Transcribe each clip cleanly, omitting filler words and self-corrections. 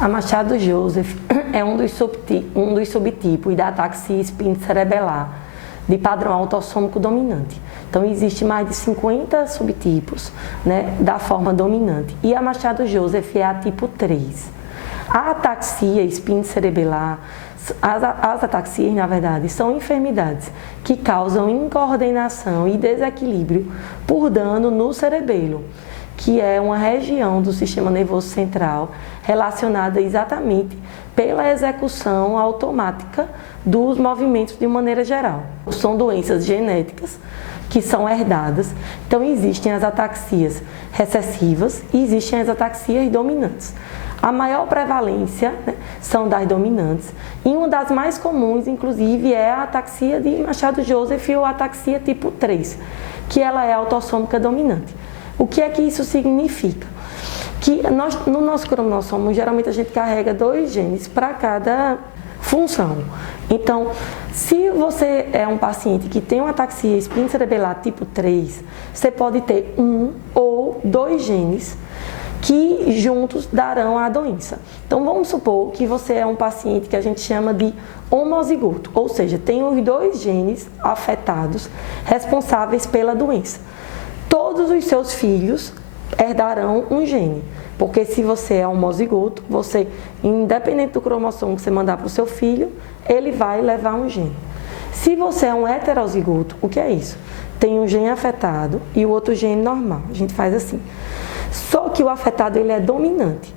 A Machado Joseph é um dos subtipos da ataxia espinocerebelar de padrão autossômico dominante. Então, existe mais de 50 subtipos, né, da forma dominante. E a Machado Joseph é a tipo 3. A ataxia espinocerebelar, as ataxias, na verdade, são enfermidades que causam incoordenação e desequilíbrio por dano no cerebelo, que é uma região do sistema nervoso central relacionada exatamente pela execução automática dos movimentos de maneira geral. São doenças genéticas que são herdadas. Então, existem as ataxias recessivas e existem as ataxias dominantes. A maior prevalência, né, são das dominantes, e uma das mais comuns, inclusive, é a ataxia de Machado Joseph ou a ataxia tipo 3, que ela é autossômica dominante. O que é que isso significa? Que no nosso cromossomo, geralmente a gente carrega 2 genes para cada função. Então, se você é um paciente que tem uma ataxia espinocerebelar tipo 3, você pode ter 1 ou 2 genes que juntos darão a doença. Então, vamos supor que você é um paciente que a gente chama de homozigoto, ou seja, tem os 2 genes afetados responsáveis pela doença. Todos os seus filhos herdarão um gene, porque se você é homozigoto, você, independente do cromossomo que você mandar para o seu filho, ele vai levar um gene. Se você é um heterozigoto, o que é isso? Tem um gene afetado e o outro gene normal. A gente faz assim. Só que o afetado ele é dominante.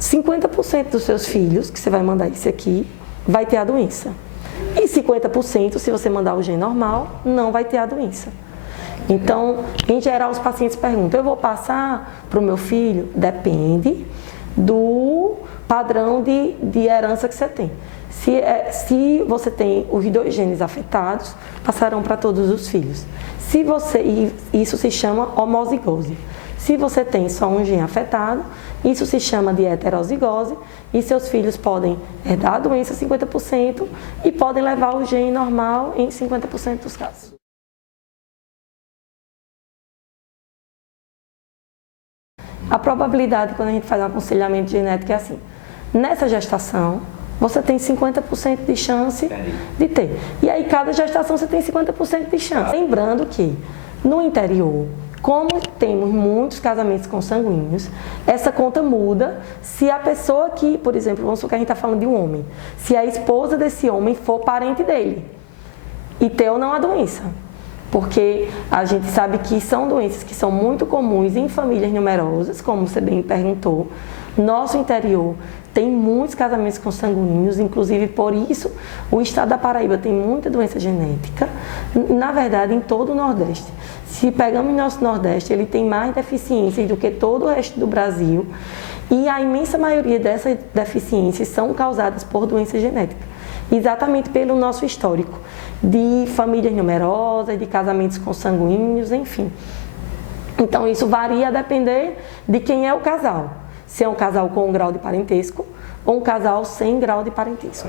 50% dos seus filhos, que você vai mandar esse aqui, vai ter a doença. E 50%, se você mandar o gene normal, não vai ter a doença. Então, em geral, os pacientes perguntam, eu vou passar para o meu filho? Depende do padrão de herança que você tem. Se você tem os 2 genes afetados, passarão para todos os filhos. Isso se chama homozigose. Se você tem só um gene afetado, isso se chama de heterozigose e seus filhos podem herdar a doença 50% e podem levar o gene normal em 50% dos casos. A probabilidade quando a gente faz um aconselhamento genético é assim, nessa gestação você tem 50% de chance de ter. E aí cada gestação você tem 50% de chance. Lembrando que no interior, como temos muitos casamentos consanguíneos, essa conta muda se a pessoa que, por exemplo, vamos supor que a gente está falando de um homem, se a esposa desse homem for parente dele e ter ou não a doença. Porque a gente sabe que são doenças que são muito comuns em famílias numerosas, como você bem perguntou. Nosso interior tem muitos casamentos consanguíneos, inclusive por isso o estado da Paraíba tem muita doença genética, na verdade em todo o Nordeste. Se pegamos o nosso Nordeste, ele tem mais deficiências do que todo o resto do Brasil e a imensa maioria dessas deficiências são causadas por doença genética, exatamente pelo nosso histórico de famílias numerosas, de casamentos consanguíneos, enfim. Então isso varia a depender de quem é o casal. Se é um casal com um grau de parentesco ou um casal sem grau de parentesco.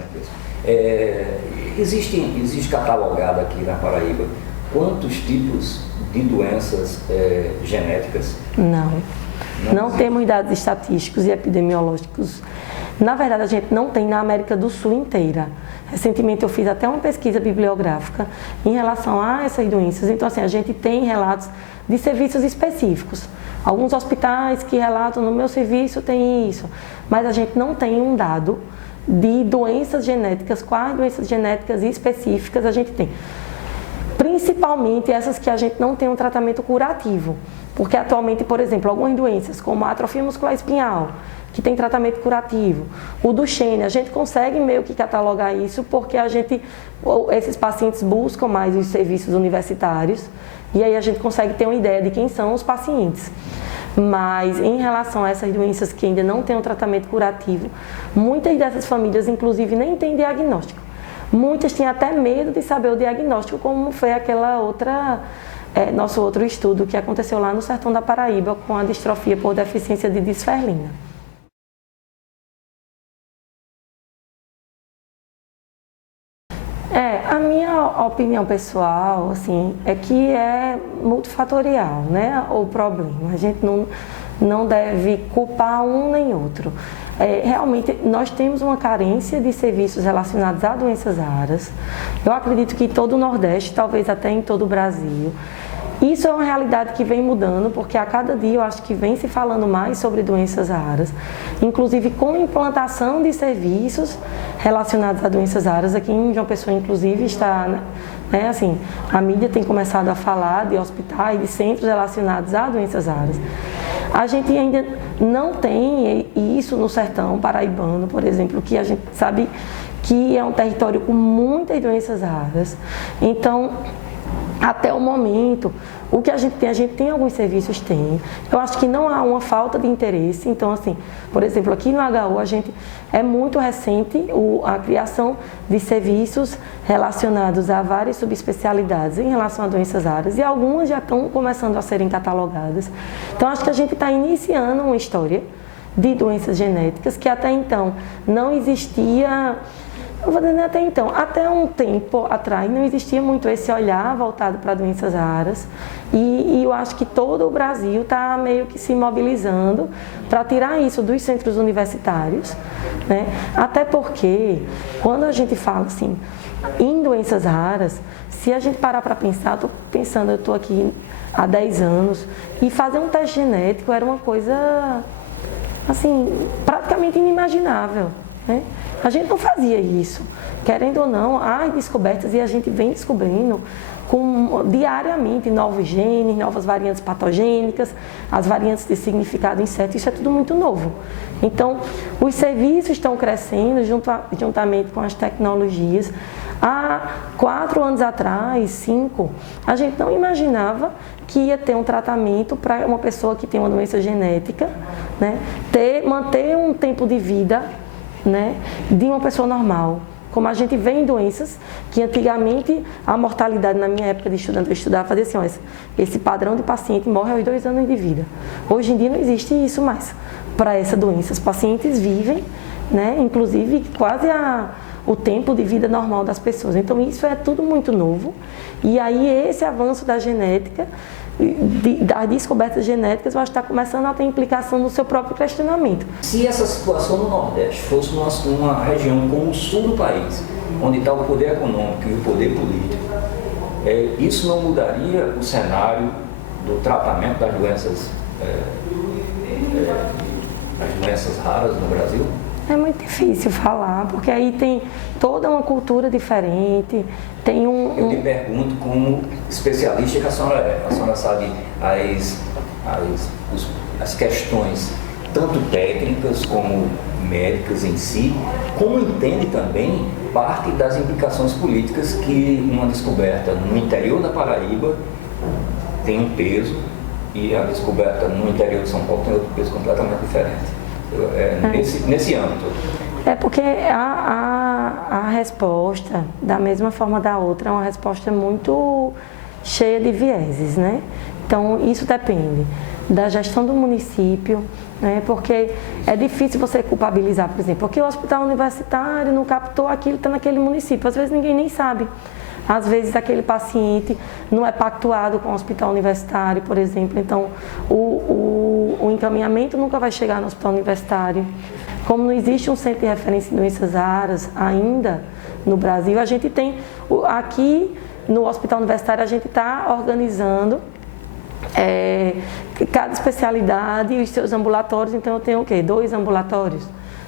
Existe catalogado aqui na Paraíba quantos tipos de doenças genéticas? Não temos dados estatísticos e epidemiológicos. Na verdade, a gente não tem na América do Sul inteira. Recentemente eu fiz até uma pesquisa bibliográfica em relação a essas doenças. Então, assim, a gente tem relatos de serviços específicos. Alguns hospitais que relatam, no meu serviço tem isso, mas a gente não tem um dado de doenças genéticas, quais doenças genéticas específicas a gente tem. Principalmente essas que a gente não tem um tratamento curativo, porque atualmente, por exemplo, algumas doenças como a atrofia muscular espinhal, que tem tratamento curativo, o Duchenne, a gente consegue meio que catalogar isso porque esses pacientes buscam mais os serviços universitários e aí a gente consegue ter uma ideia de quem são os pacientes. Mas em relação a essas doenças que ainda não têm um tratamento curativo, muitas dessas famílias inclusive nem têm diagnóstico. Muitas têm até medo de saber o diagnóstico, como foi aquela nosso outro estudo que aconteceu lá no sertão da Paraíba com a distrofia por deficiência de disferlina. A minha opinião pessoal, assim, é que é multifatorial, né, o problema. A gente não deve culpar um nem outro. Realmente, nós temos uma carência de serviços relacionados a doenças raras. Eu acredito que em todo o Nordeste, talvez até em todo o Brasil. Isso é uma realidade que vem mudando, porque a cada dia eu acho que vem se falando mais sobre doenças raras, inclusive com implantação de serviços relacionados a doenças raras. Aqui em João Pessoa, inclusive, está, assim, a mídia tem começado a falar de hospitais, de centros relacionados a doenças raras. A gente ainda não tem isso no sertão paraibano, por exemplo, que a gente sabe que é um território com muitas doenças raras. Então, até o momento, o que a gente tem alguns serviços, tem. Eu acho que não há uma falta de interesse. Então, assim, por exemplo, aqui no HU, é muito recente a criação de serviços relacionados a várias subespecialidades em relação a doenças raras, e algumas já estão começando a serem catalogadas. Então, acho que a gente está iniciando uma história de doenças genéticas que até então não existia. Eu vou dizer até então, até um tempo atrás não existia muito esse olhar voltado para doenças raras, e eu acho que todo o Brasil está meio que se mobilizando para tirar isso dos centros universitários, né? Até porque quando a gente fala assim em doenças raras, se a gente parar para pensar, eu estou aqui há 10 anos e fazer um teste genético era uma coisa assim praticamente inimaginável, né? A gente não fazia isso, querendo ou não, há descobertas e a gente vem descobrindo diariamente novos genes, novas variantes patogênicas, as variantes de significado incerto, isso é tudo muito novo. Então, os serviços estão crescendo juntamente com as tecnologias. Há 4 anos atrás, 5, a gente não imaginava que ia ter um tratamento para uma pessoa que tem uma doença genética, né, manter um tempo de vida, né, de uma pessoa normal. Como a gente vê em doenças que antigamente a mortalidade, na minha época de estudante, eu estudava, fazia assim, ó, esse padrão de paciente morre aos 2 anos de vida. Hoje em dia não existe isso mais. Para essa doença, os pacientes vivem, né, inclusive quase o tempo de vida normal das pessoas. Então isso é tudo muito novo. E aí esse avanço da genética, das descobertas genéticas, vai estar começando a ter implicação no seu próprio questionamento. Se essa situação no Nordeste fosse uma região como o sul do país, onde está o poder econômico e o poder político, isso não mudaria o cenário do tratamento das doenças raras no Brasil? É muito difícil falar, porque aí tem toda uma cultura diferente, tem Eu lhe pergunto como especialista que a senhora é. A senhora sabe as questões, tanto técnicas como médicas em si, como entende também parte das implicações políticas que uma descoberta no interior da Paraíba tem um peso e a descoberta no interior de São Paulo tem outro peso completamente diferente. Nesse âmbito. É porque a resposta, da mesma forma da outra, é uma resposta muito cheia de vieses, né? Então, isso depende da gestão do município, né? Porque é difícil você culpabilizar, por exemplo, porque o hospital universitário não captou aquilo que está naquele município. Às vezes ninguém nem sabe. Às vezes aquele paciente não é pactuado com o hospital universitário, por exemplo, então o encaminhamento nunca vai chegar no hospital universitário. Como não existe um centro de referência em doenças raras ainda no Brasil, a gente tem, aqui no hospital universitário, a gente está organizando cada especialidade e os seus ambulatórios. Então eu tenho o quê? 2 ambulatórios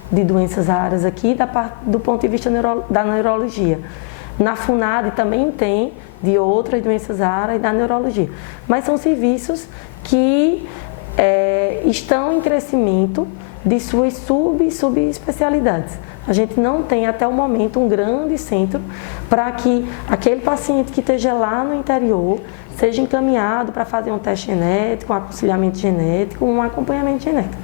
de doenças raras aqui do ponto de vista da neurologia. Na FUNAD também tem de outras doenças raras e da neurologia. Mas são serviços que estão em crescimento de suas subespecialidades. A gente não tem até o momento um grande centro para que aquele paciente que esteja lá no interior seja encaminhado para fazer um teste genético, um aconselhamento genético, um acompanhamento genético.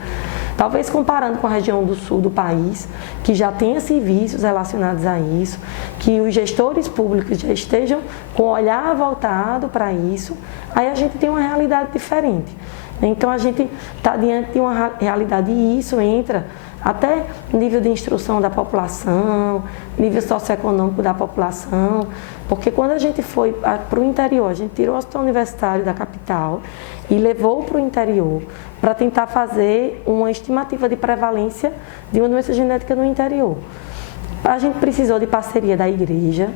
Talvez comparando com a região do sul do país, que já tenha serviços relacionados a isso, que os gestores públicos já estejam com o olhar voltado para isso, aí a gente tem uma realidade diferente. Então a gente está diante de uma realidade e isso entra até nível de instrução da população, nível socioeconômico da população, porque quando a gente foi para o interior, a gente tirou o hospital universitário da capital e levou para o interior para tentar fazer uma estimativa de prevalência de uma doença genética no interior. A gente precisou de parceria da igreja,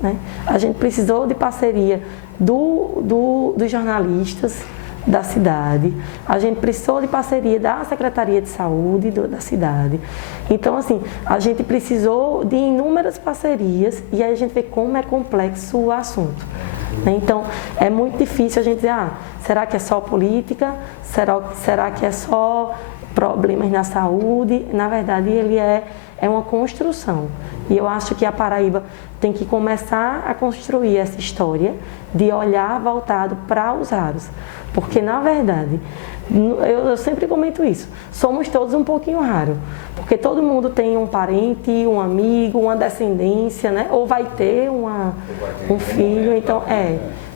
né? A gente precisou de parceria dos jornalistas da cidade, a gente precisou de parceria da Secretaria de Saúde da cidade. Então, assim, a gente precisou de inúmeras parcerias e aí a gente vê como é complexo o assunto. Né? Então, é muito difícil a gente dizer, será que é só política? Será que é só problemas na saúde? Na verdade, ele é uma construção. E eu acho que a Paraíba tem que começar a construir essa história de olhar voltado para os raros. Porque, na verdade, eu sempre comento isso, somos todos um pouquinho raros. Porque todo mundo tem um parente, um amigo, uma descendência, né? Ou vai ter um filho,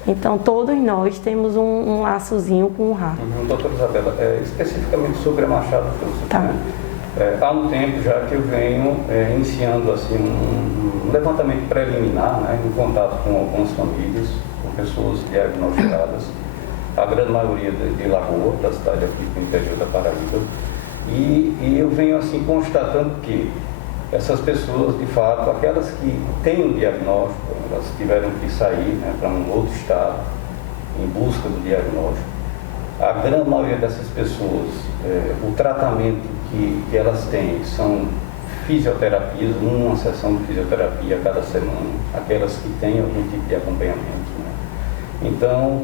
então todos nós temos um laçozinho com o raro. Doutora Isabela, especificamente sobre a Machado Joseph, tá. Há um tempo já que eu venho iniciando assim, um levantamento preliminar, né, em contato com algumas famílias, com pessoas diagnosticadas, a grande maioria de Lagoa, da cidade aqui do interior da Paraíba, e eu venho assim constatando que essas pessoas, de fato, aquelas que têm um diagnóstico, elas tiveram que sair, né, para um outro estado em busca do diagnóstico. A grande maioria dessas pessoas, o tratamento que elas têm são fisioterapias, uma sessão de fisioterapia a cada semana, aquelas que têm algum tipo de acompanhamento. Né? Então,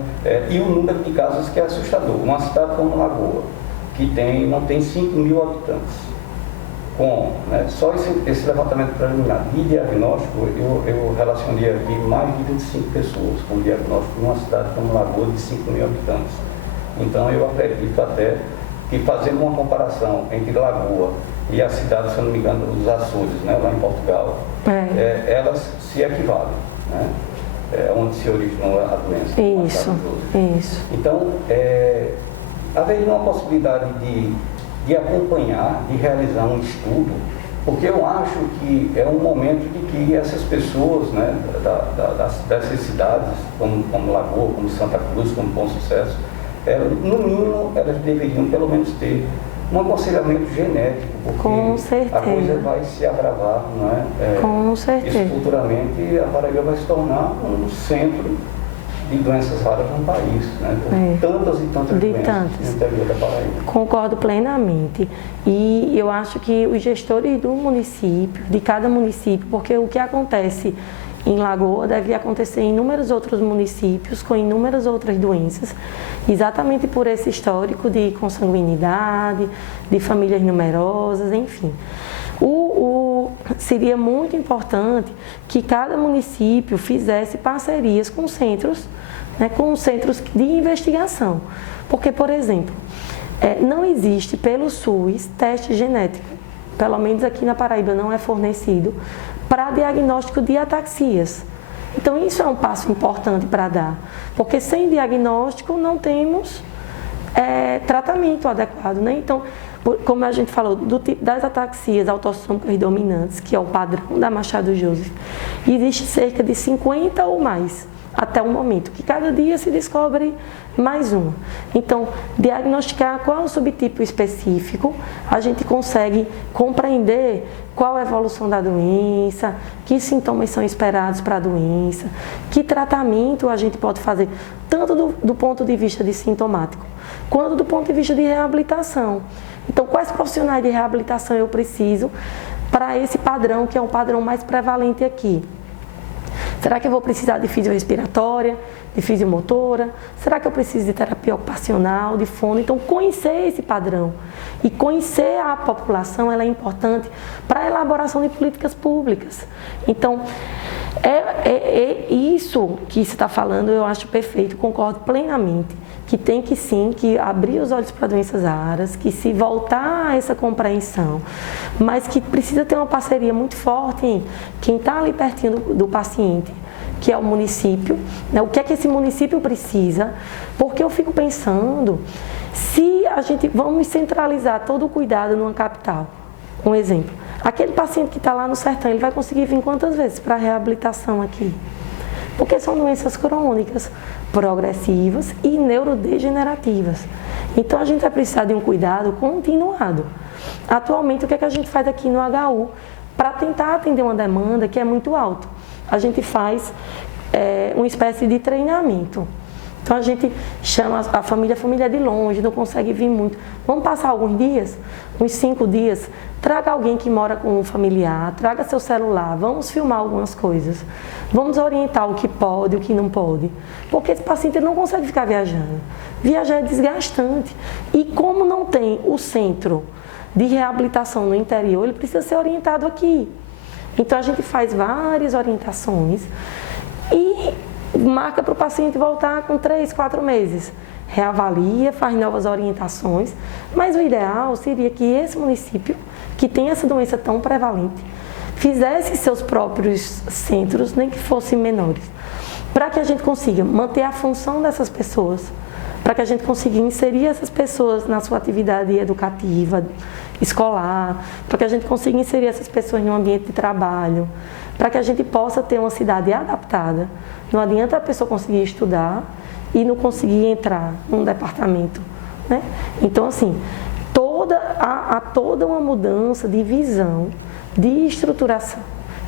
e o número de casos que é assustador. Uma cidade como Lagoa, que não tem 5 mil habitantes, né, só esse levantamento preliminar de diagnóstico, eu relacionei aqui mais de 25 pessoas com diagnóstico numa cidade como Lagoa de 5 mil habitantes. Então, eu acredito até que fazendo uma comparação entre Lagoa e a cidade, se eu não me engano, dos Açores, né, lá em Portugal, elas se equivalem, né, onde se originou a doença. Isso. Então, haveria uma possibilidade de acompanhar, de realizar um estudo, porque eu acho que é um momento de que essas pessoas, né, dessas cidades, como Lagoa, como Santa Cruz, como Bom Sucesso, no mínimo, elas deveriam pelo menos ter um aconselhamento genético, porque a coisa vai se agravar, não é? Com certeza. Isso futuramente a Paraíba vai se tornar um centro de doenças raras no país, né? Por tantas e tantas doenças no interior da Paraíba. Concordo plenamente. E eu acho que os gestores do município, de cada município, porque o que acontece em Lagoa deve acontecer em inúmeros outros municípios com inúmeras outras doenças, exatamente por esse histórico de consanguinidade, de famílias numerosas, enfim. Seria muito importante que cada município fizesse parcerias com centros, né, com centros de investigação. Porque, por exemplo, não existe pelo SUS teste genético, pelo menos aqui na Paraíba não é fornecido, para diagnóstico de ataxias. Então, isso é um passo importante para dar, porque sem diagnóstico não temos tratamento adequado, né? Então, como a gente falou, das ataxias autossômicas dominantes, que é o padrão da Machado Joseph, existe cerca de 50 ou mais, até o momento, que cada dia se descobre mais uma. Então, diagnosticar qual é o subtipo específico, a gente consegue compreender qual a evolução da doença, que sintomas são esperados para a doença, que tratamento a gente pode fazer, tanto do ponto de vista de sintomático, quanto do ponto de vista de reabilitação. Então, quais profissionais de reabilitação eu preciso para esse padrão, que é um padrão mais prevalente aqui? Será que eu vou precisar de fisiorrespiratória, de fisiomotora? Será que eu preciso de terapia ocupacional, de fono? Então, conhecer esse padrão e conhecer a população, ela é importante para a elaboração de políticas públicas. Então, isso que você está falando, eu acho perfeito, concordo plenamente, que tem que sim, que abrir os olhos para doenças raras, que se voltar a essa compreensão, mas que precisa ter uma parceria muito forte em quem está ali pertinho do paciente, que é o município, né? O que é que esse município precisa, porque eu fico pensando, se a gente vamos centralizar todo o cuidado numa capital, Um exemplo, aquele paciente que está lá no sertão, ele vai conseguir vir quantas vezes para a reabilitação aqui? Porque são doenças crônicas, progressivas e neurodegenerativas. Então a gente vai precisar de um cuidado continuado. Atualmente, o que é que a gente faz aqui no HU para tentar atender uma demanda que é muito alta? A gente faz uma espécie de treinamento. Então a gente chama a família é de longe, não consegue vir muito. Vamos passar alguns dias, uns 5 dias, traga alguém que mora com um familiar, traga seu celular, vamos filmar algumas coisas. Vamos orientar o que pode, o que não pode. Porque esse paciente não consegue ficar viajando. Viajar é desgastante. E como não tem o centro de reabilitação no interior, ele precisa ser orientado aqui. Então a gente faz várias orientações e marca para o paciente voltar com 3, 4 meses. Reavalia, faz novas orientações, mas o ideal seria que esse município, que tem essa doença tão prevalente, fizesse seus próprios centros, nem que fossem menores, para que a gente consiga manter a função dessas pessoas, para que a gente consiga inserir essas pessoas na sua atividade educativa, escolar, para que a gente consiga inserir essas pessoas no ambiente de trabalho, para que a gente possa ter uma cidade adaptada. Não adianta a pessoa conseguir estudar e não conseguir entrar num departamento, né? Então, assim, há toda uma mudança de visão, de estruturação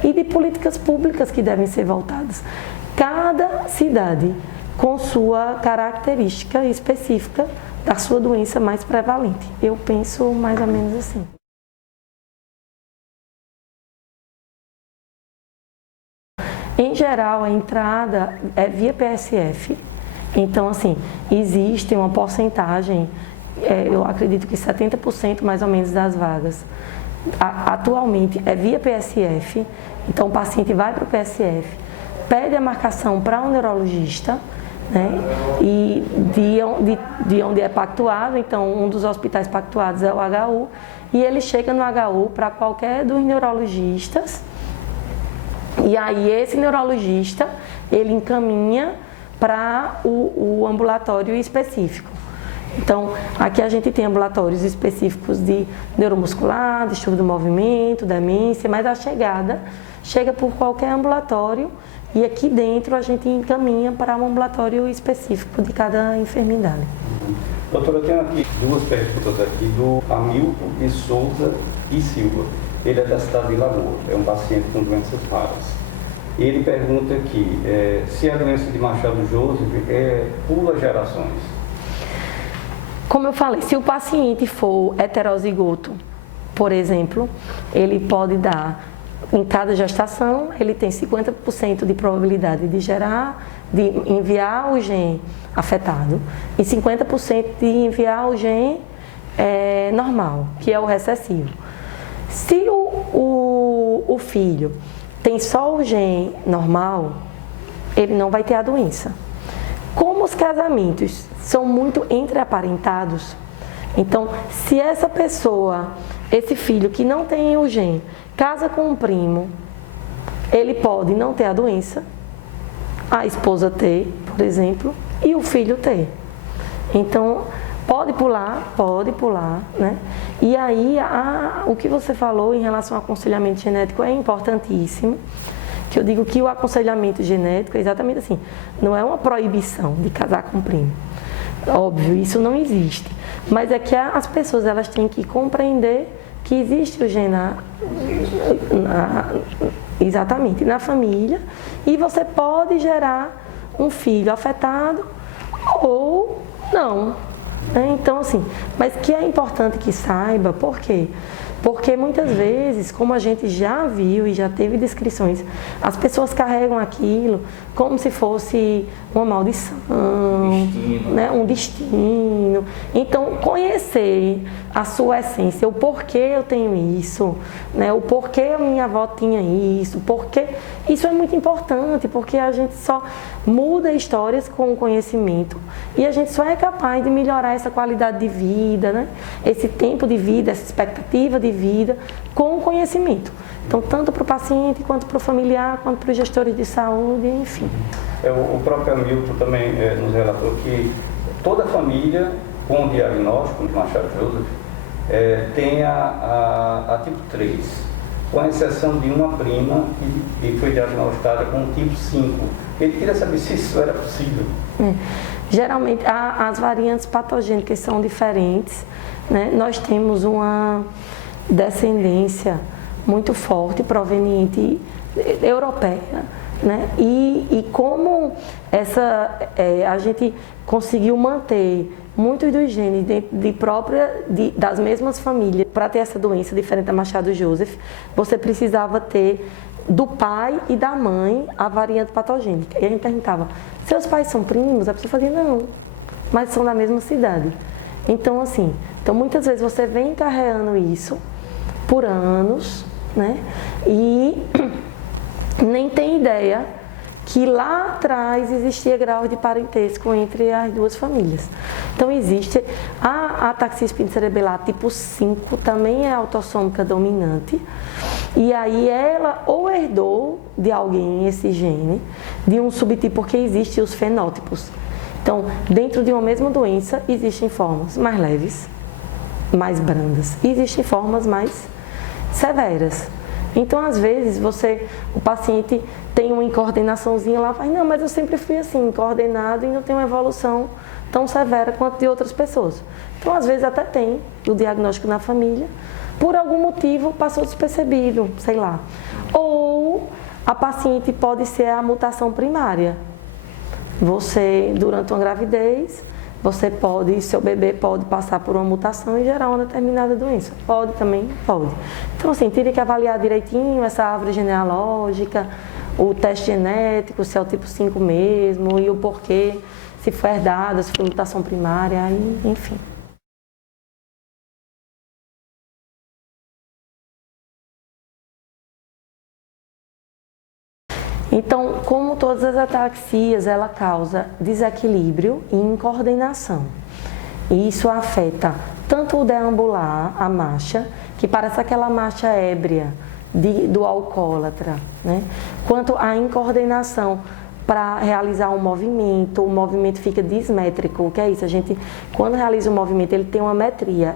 e de políticas públicas que devem ser voltadas. Cada cidade com sua característica específica da sua doença mais prevalente. Eu penso mais ou menos assim. Em geral, a entrada é via PSF. Então, assim, existe uma porcentagem, eu acredito que 70% mais ou menos das vagas. Atualmente é via PSF, então o paciente vai para o PSF, pede a marcação para um neurologista, né? E de onde é pactuado, então um dos hospitais pactuados é o HU, e ele chega no HU para qualquer dos neurologistas, e aí esse neurologista, ele encaminha para o ambulatório específico. Então, aqui a gente tem ambulatórios específicos de neuromuscular, distúrbio do movimento, demência, mas a chega por qualquer ambulatório e aqui dentro a gente encaminha para um ambulatório específico de cada enfermidade. Doutora, eu tenho aqui 2 perguntas aqui do Hamilton de Souza e Silva. Ele é da cidade de Lagoa, é um paciente com doenças raras. Ele pergunta aqui se a doença de Machado Joseph pula gerações. Como eu falei, se o paciente for heterozigoto, por exemplo, ele pode dar, em cada gestação, ele tem 50% de probabilidade de enviar o gene afetado e 50% de enviar o gene normal, que é o recessivo. Se o filho tem só o gene normal, ele não vai ter a doença. Como os casamentos são muito entreaparentados, então, se essa pessoa, esse filho que não tem o gene, casa com um primo, ele pode não ter a doença, a esposa ter, por exemplo, e o filho ter. Então, pode pular, né? E aí, o que você falou em relação ao aconselhamento genético é importantíssimo. Que eu digo que o aconselhamento genético é exatamente assim, não é uma proibição de casar com primo. Óbvio, isso não existe. Mas é que as pessoas elas têm que compreender que existe o gene exatamente na família e você pode gerar um filho afetado ou não. Então, assim, mas que é importante que saiba, por quê? Porque muitas vezes, como a gente já viu e já teve descrições, as pessoas carregam aquilo como se fosse uma maldição, né? Um destino. Então, conhecer a sua essência, o porquê eu tenho isso, né? O porquê a minha avó tinha isso, porque isso é muito importante, porque a gente só muda histórias com o conhecimento e a gente só é capaz de melhorar essa qualidade de vida, né? Esse tempo de vida, essa expectativa de vida com o conhecimento. Então, tanto para o paciente, quanto para o familiar, quanto para os gestores de saúde, enfim. O próprio Hamilton também nos relatou que toda família com o diagnóstico de Machado Joseph tem a tipo 3, com exceção de uma prima que foi diagnosticada com tipo 5. Ele queria saber se isso era possível. Geralmente, as variantes patogênicas são diferentes, né? Nós temos uma descendência muito forte, proveniente europeia, né? E como a gente conseguiu manter muitos dos genes das mesmas famílias, para ter essa doença diferente da Machado-Joseph, você precisava ter do pai e da mãe a variante patogênica. E a gente perguntava, seus pais são primos? A pessoa fazia, não, mas são da mesma cidade. Então, assim, muitas vezes você vem encarreando isso por anos, né? E nem tem ideia que lá atrás existia grau de parentesco entre as duas famílias. Então existe a ataxia espinocerebelar tipo 5, também é autossômica dominante, e aí ela ou herdou de alguém esse gene, de um subtipo, porque existem os fenótipos. Então, dentro de uma mesma doença, existem formas mais leves, mais brandas, e existem formas mais severas. Então, às vezes, o paciente tem uma incoordenaçãozinha lá, faz, não, mas eu sempre fui assim, coordenado e não tenho uma evolução tão severa quanto de outras pessoas. Então, às vezes, até tem o diagnóstico na família, por algum motivo passou despercebido, sei lá. Ou a paciente pode ser a mutação primária. Durante uma gravidez, seu bebê pode passar por uma mutação e gerar uma determinada doença. Pode também? Pode. Então, assim, teria que avaliar direitinho essa árvore genealógica, o teste genético, se é o tipo 5 mesmo, e o porquê, se foi herdada, se foi mutação primária, aí, enfim. Então, como todas as ataxias, ela causa desequilíbrio e incoordenação. E isso afeta tanto o deambular, a marcha, que parece aquela marcha ébria do alcoólatra, né? Quanto a incoordenação para realizar um movimento, o movimento fica dismétrico. O que é isso? Quando realiza um movimento, ele tem uma metria.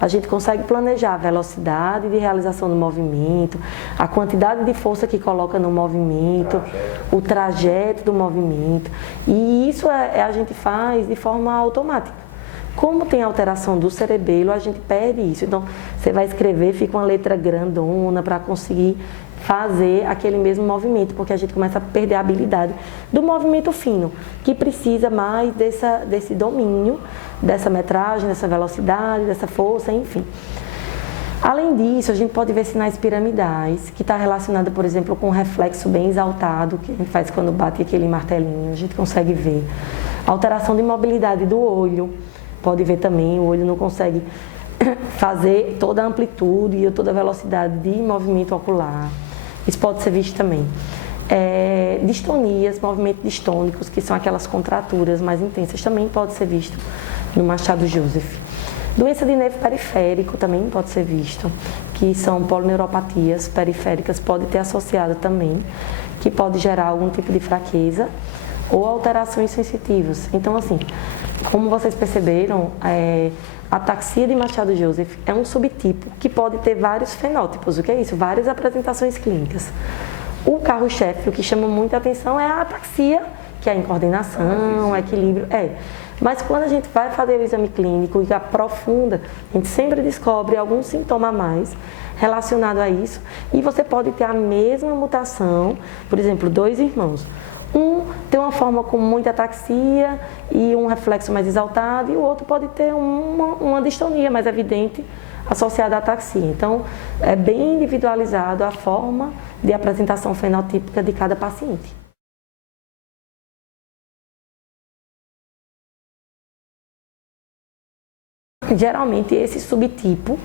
A gente consegue planejar a velocidade de realização do movimento, a quantidade de força que coloca no movimento, o trajeto do movimento. E isso a gente faz de forma automática. Como tem alteração do cerebelo, a gente perde isso. Então, você vai escrever, fica uma letra grandona para conseguir fazer aquele mesmo movimento, porque a gente começa a perder a habilidade do movimento fino, que precisa mais desse domínio, dessa metragem, dessa velocidade, dessa força, enfim. Além disso, a gente pode ver sinais piramidais, que está relacionado, por exemplo, com um reflexo bem exaltado, que a gente faz quando bate aquele martelinho, a gente consegue ver. Alteração de mobilidade do olho, pode ver também, o olho não consegue fazer toda a amplitude e toda a velocidade de movimento ocular. Isso pode ser visto também. Distonias, movimentos distônicos, que são aquelas contraturas mais intensas, também pode ser visto no Machado-Joseph. Doença de nervo periférico também pode ser visto, que são polineuropatias periféricas, pode ter associado também, que pode gerar algum tipo de fraqueza ou alterações sensitivas. Então, assim, como vocês perceberam, a ataxia de Machado-Joseph é um subtipo que pode ter vários fenótipos. O que é isso? Várias apresentações clínicas. O carro-chefe, o que chama muita atenção é a ataxia, que é a incoordenação, o equilíbrio. Mas quando a gente vai fazer o exame clínico e aprofunda, a gente sempre descobre algum sintoma a mais relacionado a isso. E você pode ter a mesma mutação, por exemplo, 2 irmãos. Um tem uma forma com muita ataxia e um reflexo mais exaltado, e o outro pode ter uma distonia mais evidente associada à ataxia. Então, é bem individualizado a forma de apresentação fenotípica de cada paciente. Geralmente, esse subtipo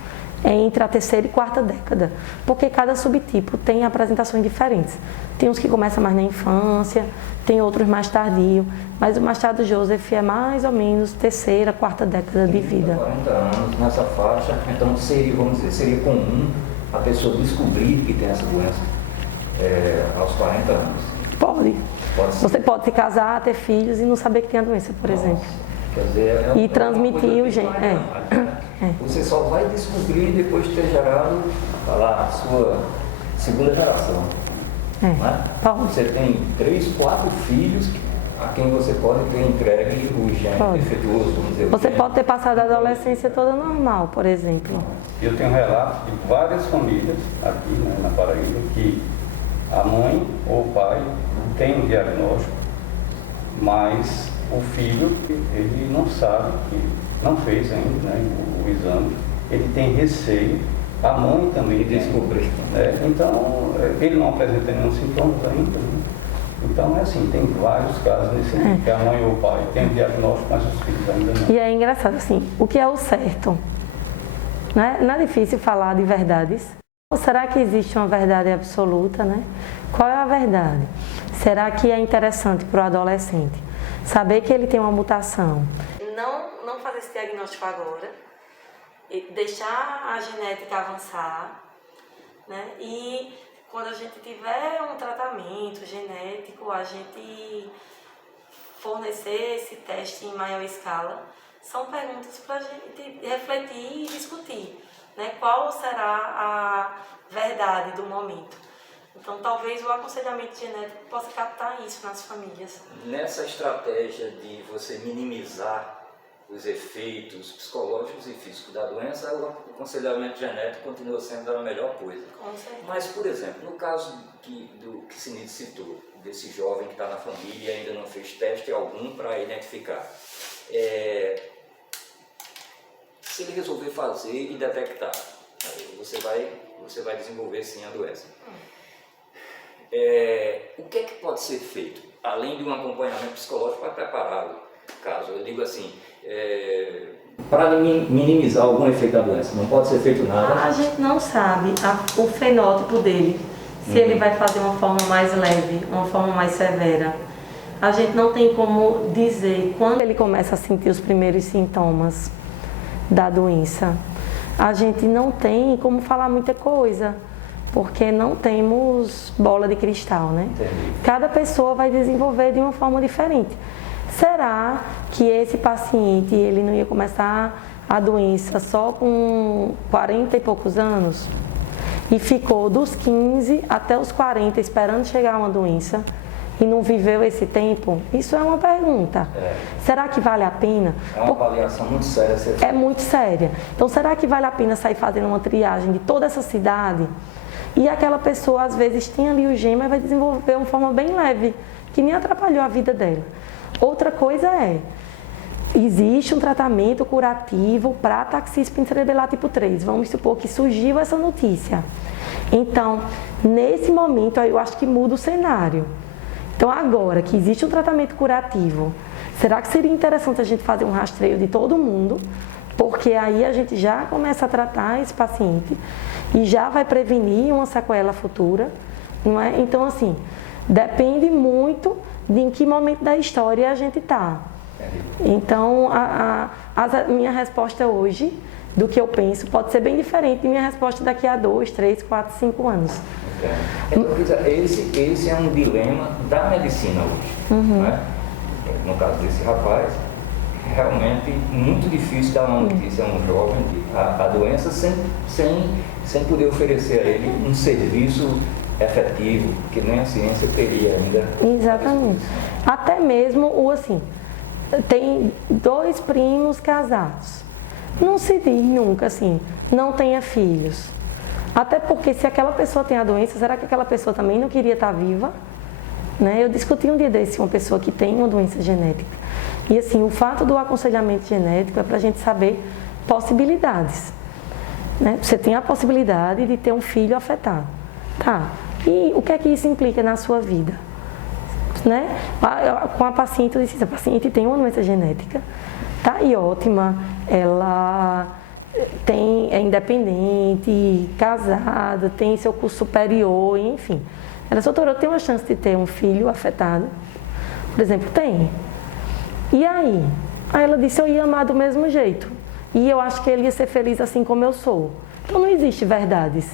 é entre a 3ª e 4ª década, porque cada subtipo tem apresentações diferentes. Tem uns que começam mais na infância, tem outros mais tardio, mas o Machado-Joseph é mais ou menos 3ª, 4ª década de vida. 40 anos nessa faixa, então seria comum a pessoa descobrir que tem essa doença aos 40 anos? Pode. Você pode se casar, ter filhos e não saber que tem a doença, por exemplo. Quer dizer, e transmitir o gene. Você só vai descobrir depois de ter gerado, a sua segunda geração. Não é? Você tem 3, 4 filhos a quem você pode ter entregue o gene defeituoso, vamos dizer. Você pode ter passado a adolescência toda normal, por exemplo. Eu tenho relatos de várias famílias aqui, né, na Paraíba, que a mãe ou o pai tem um diagnóstico, mas o filho, ele não sabe, que não fez ainda, né, o exame, ele tem receio, a mãe também descobriu. Né? Então, ele não apresenta nenhum sintoma ainda. Né? Então, é assim, tem vários casos nesse sentido, que a mãe ou o pai tem o diagnóstico, mas os filhos ainda não. E é engraçado, assim, o que é o certo? Não é difícil falar de verdades. Ou será que existe uma verdade absoluta, né? Qual é a verdade? Será que é interessante para o adolescente saber que ele tem uma mutação? Não fazer esse diagnóstico agora, deixar a genética avançar, né? E quando a gente tiver um tratamento genético, a gente fornecer esse teste em maior escala, são perguntas para a gente refletir e discutir, né? Qual será a verdade do momento. Então, talvez o aconselhamento genético possa captar isso nas famílias. Nessa estratégia de você minimizar os efeitos psicológicos e físicos da doença, o aconselhamento genético continua sendo a melhor coisa. Com certeza. Mas, por exemplo, no caso do que Cindy citou, desse jovem que está na família e ainda não fez teste algum para identificar, se ele resolver fazer e detectar, você vai desenvolver sim a doença. O que é que pode ser feito, além de um acompanhamento psicológico para prepará-lo, caso eu digo assim, para minimizar algum efeito da doença, não pode ser feito nada? A gente não sabe o fenótipo dele, se ele vai fazer uma forma mais leve, uma forma mais severa. A gente não tem como dizer quando ele começa a sentir os primeiros sintomas da doença. A gente não tem como falar muita coisa, porque não temos bola de cristal, né? Entendi. Cada pessoa vai desenvolver de uma forma diferente. Será que esse paciente, ele não ia começar a doença só com 40 e poucos anos? E ficou dos 15 até os 40 esperando chegar uma doença e não viveu esse tempo? Isso é uma pergunta. Será que vale a pena? É uma avaliação muito séria. É muito séria. Então, será que vale a pena sair fazendo uma triagem de toda essa cidade? E aquela pessoa, às vezes, tem ali o gene, mas vai desenvolver uma forma bem leve, que nem atrapalhou a vida dela. Outra coisa existe um tratamento curativo para ataxia espinocerebelar tipo 3. Vamos supor que surgiu essa notícia. Então, nesse momento, eu acho que muda o cenário. Então, agora que existe um tratamento curativo, será que seria interessante a gente fazer um rastreio de todo mundo? Porque aí a gente já começa a tratar esse paciente e já vai prevenir uma sequela futura, não é? Então, assim, depende muito de em que momento da história a gente está. Então, a minha resposta hoje, do que eu penso, pode ser bem diferente da minha resposta daqui a 2, 3, 4, 5 anos. Então, esse é um dilema da medicina hoje. Né? No caso desse rapaz, realmente muito difícil dar uma notícia a um jovem a doença sem poder oferecer a ele um serviço efetivo, que nem a ciência teria ainda. Exatamente. Até mesmo assim, tem 2 primos casados. Não se diz nunca assim, não tenha filhos. Até porque se aquela pessoa tem a doença, será que aquela pessoa também não queria estar viva? Né? Eu discuti um dia desse uma pessoa que tem uma doença genética. E assim, o fato do aconselhamento genético é para a gente saber possibilidades. Né? Você tem a possibilidade de ter um filho afetado. Tá. E o que é que isso implica na sua vida? Né? Com a paciente, eu disse, a paciente tem uma doença genética, tá? E ótima, ela é independente, casada, tem seu curso superior, enfim. Ela disse, doutora, eu tenho uma chance de ter um filho afetado? Por exemplo, tem. E aí? Aí ela disse, eu ia amar do mesmo jeito. E eu acho que ele ia ser feliz assim como eu sou. Então não existe verdades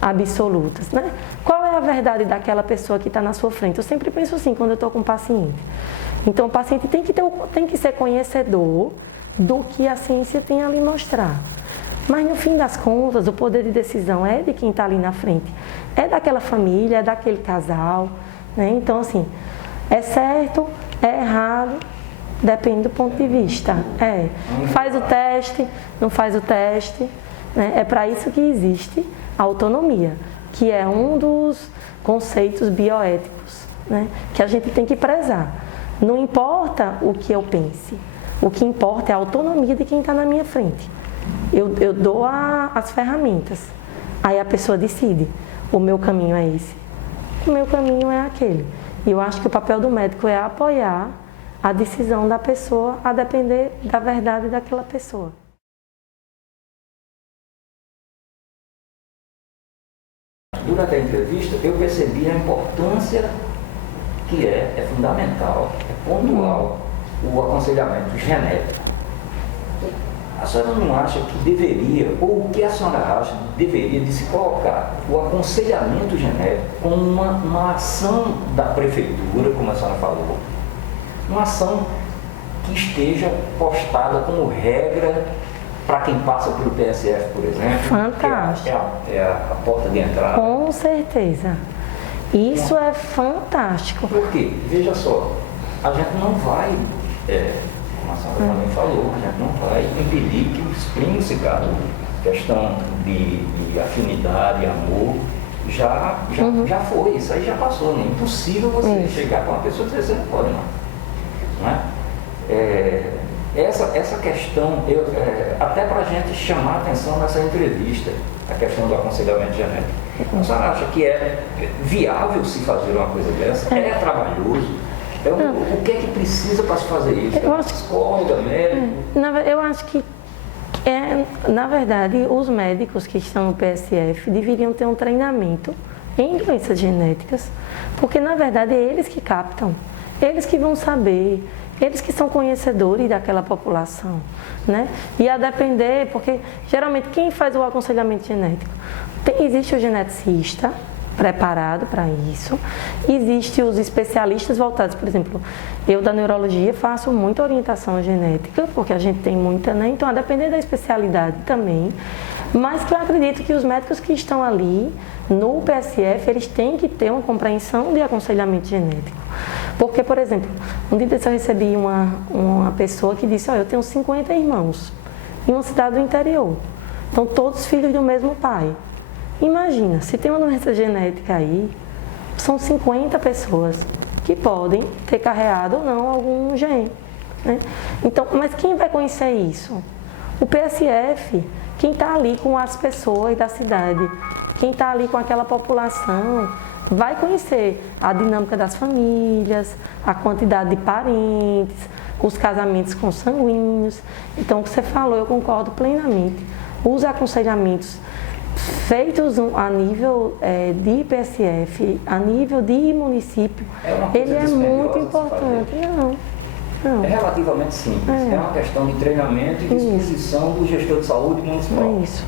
absolutas, né? Qual é a verdade daquela pessoa que está na sua frente? Eu sempre penso assim quando eu estou com um paciente. Então o paciente tem que ser conhecedor do que a ciência tem a lhe mostrar. Mas no fim das contas, o poder de decisão é de quem está ali na frente. É daquela família, é daquele casal, né? Então, assim, é certo, é errado, depende do ponto de vista. Faz o teste, não faz o teste, né? É para isso que existe a autonomia, que é um dos conceitos bioéticos, né? Que a gente tem que prezar. Não importa o que eu pense, o que importa é a autonomia de quem está na minha frente. Eu dou as ferramentas, aí a pessoa decide, o meu caminho é esse, o meu caminho é aquele. E eu acho que o papel do médico é apoiar a decisão da pessoa a depender da verdade daquela pessoa. Durante a entrevista, eu percebi a importância que é fundamental, é pontual, o aconselhamento genético. A senhora não acha que deveria, ou o que a senhora acha deveria de se colocar o aconselhamento genético como uma ação da prefeitura, como a senhora falou, uma ação que esteja postada como regra para quem passa pelo PSF, por exemplo? Fantástico. Que é a porta de entrada. Com certeza. Isso é fantástico. Por quê? Veja só, a gente não vai, como a senhora também falou, a gente não vai impedir que os primos se casem. Questão de afinidade, amor, já foi, isso aí já passou. Né? É impossível você chegar com uma pessoa e dizer, você não pode não é? Essa questão, até para a gente chamar a atenção nessa entrevista, a questão do aconselhamento genético. A senhora acha que é viável se fazer uma coisa dessa? É trabalhoso? O que é que precisa para se fazer isso? Psicóloga, médico? Eu acho que, na verdade, os médicos que estão no PSF deveriam ter um treinamento em doenças genéticas, porque, na verdade, é eles que captam, eles que vão saber, eles que são conhecedores daquela população, né? E a depender, porque geralmente quem faz o aconselhamento genético? Existe o geneticista preparado para isso, existe os especialistas voltados, por exemplo, eu da neurologia faço muita orientação genética, porque a gente tem muita, né? Então a depender da especialidade também, mas que eu acredito que os médicos que estão ali no PSF, eles têm que ter uma compreensão de aconselhamento genético. Porque, por exemplo, um dia desse eu recebi uma pessoa que disse, eu tenho 50 irmãos em uma cidade do interior, então todos filhos do mesmo pai. Imagina, se tem uma doença genética aí, são 50 pessoas que podem ter carreado ou não algum gene, né? Então, mas quem vai conhecer isso? O PSF, quem está ali com as pessoas da cidade, quem está ali com aquela população, vai conhecer a dinâmica das famílias, a quantidade de parentes, os casamentos consanguíneos. Então, o que você falou, eu concordo plenamente. Os aconselhamentos feitos a nível de PSF, a nível de município, ele é muito importante. Não. É relativamente simples. É uma questão de treinamento e disposição do gestor de saúde municipal. Isso.